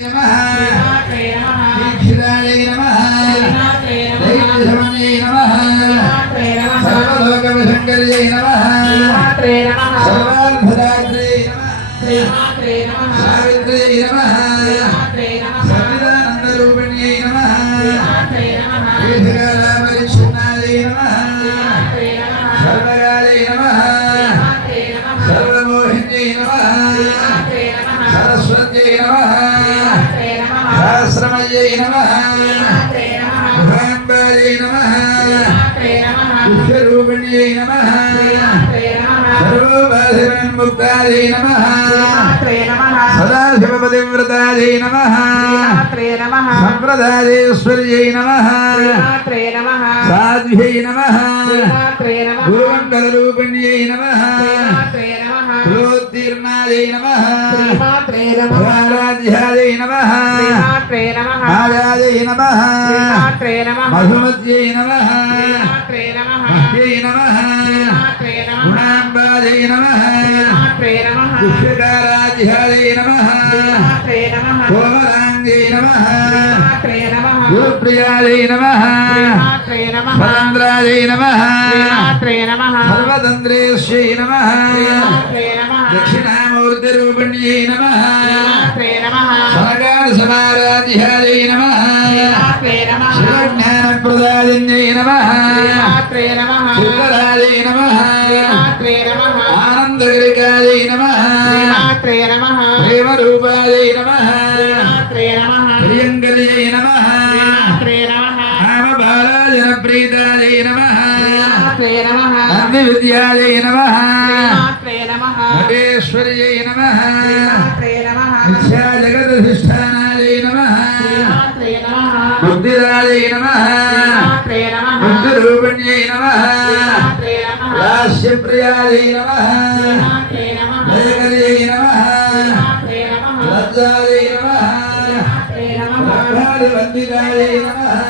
నమః దీక్షితాయ నమః దైవశమనే నమః సర్వలోకవిశంకర్యై నమః సర్వాద్భుతాగ్రై నమః సావిత్ర్యై నమః. మహాంబాయై నమః. విశ్వరూపిణ్యై నమః. సర్వోపాధిమన్ముక్తాయై నమః. సదాశివపతివ్రతాయై నమః. సంప్రదాయేశ్వర్యై నమః. సాధ్వ్యై నమః. గురుమంగళరూపిణ్యై నమః. కులోత్తీర్ణాయై నమః. ఆరాధ్యాయై నమః. ఆయాయై నమః. కోమలాంగై నమః గురుప్రియాయై నమః ఫలాంధ్రాయై నమః దక్షిణామూర్తిరూపిణ్యై నమః సనగాన సమారాధ్యాయై నమః శివజ్ఞానప్రదాయిన్యై నమః ప్రీతాయై నమః అగ్ని విద్యాయై నమః మహేశ్వర్యై నమః మిథ్యా జగదధిష్టానాయై నమః బుద్ధిరాజై నమః బుద్ధిరూపిణ్యై నమః లాస్యప్రియాయై నమః భయకర్యై నమః లజ్జాయై నమః లబ్ధాదివందితాయై నమః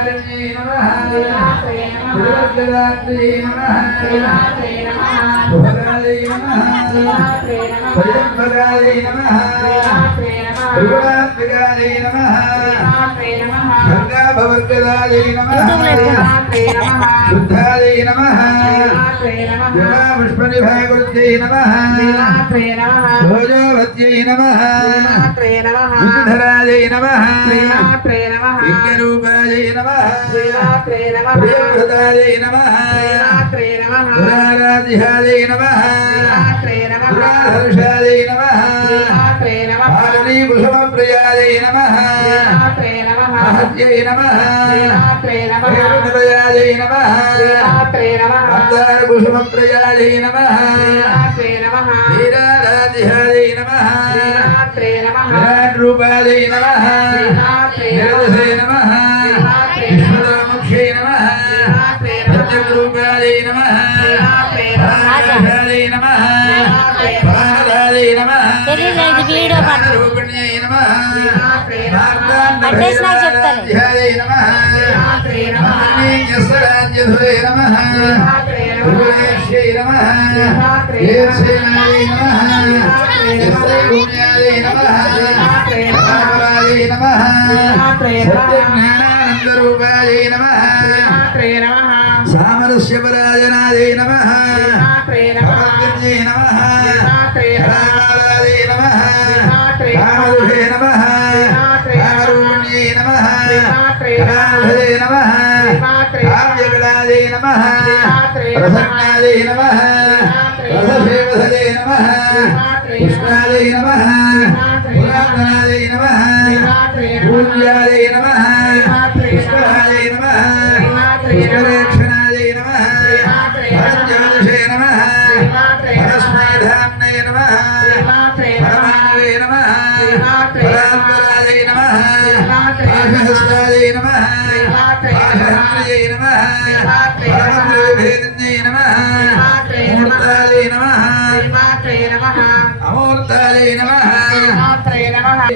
విశ్వధారిణ్యై నమః. తిరువర్గదాత్రై నమః శుభకాలై నమః. పయంపదాలై నమః. త్రిగుణాత్మికాలై నమః. గంగాభవర్గదాలై నమః. శుద్ధాలై నమః జలాపుష్పనిభాగుర్జై నమః. భోజోవత్యై నమః. విధరాజై నమః. యజ్ఞరూపాయై నమః. ప్రియవ్రతాయై నమః. పురారాధ్యాయై నమః. పురాహర్షాయై నమః. పాలనీ కుసుమప్రియాయై నమః. మహత్యై నమః ప్రేమనిలయాయై నమః మందార కుసుమప్రియాయై నమః వీరారాధ్యాయై నమః రూపాయై నమః నిరదసై నమః విశ్వదాముఖ్యై నమః సత్యరూపాయై నమః నమః నమః వీడియో పట్టు మహనీయస్వరాజ్యధురే నమః భువనేశ్వై నమః ఏసేనాయై నమః యస్యైగుణ్యాయై నమః నమః సత్యజ్ఞానానందరూపాయై నమః సామరస్యపరాజనాయై నమః రసజ్ఞాదే నమః రససేవధరే నమః పుష్పాదే నమః పురాతనాదే నమః పూజ్యాదే నమః పుష్కరాదే నమః పుష్కరేక్షణాదే నమః పరంజ్యోతిషే నమః పరస్మైధామ్నే నమః పరమాణవే నమః పరాత్పరాదే నమః மாத்திரை நம அமூர்த்தாலே நம மாத்திரை நம நம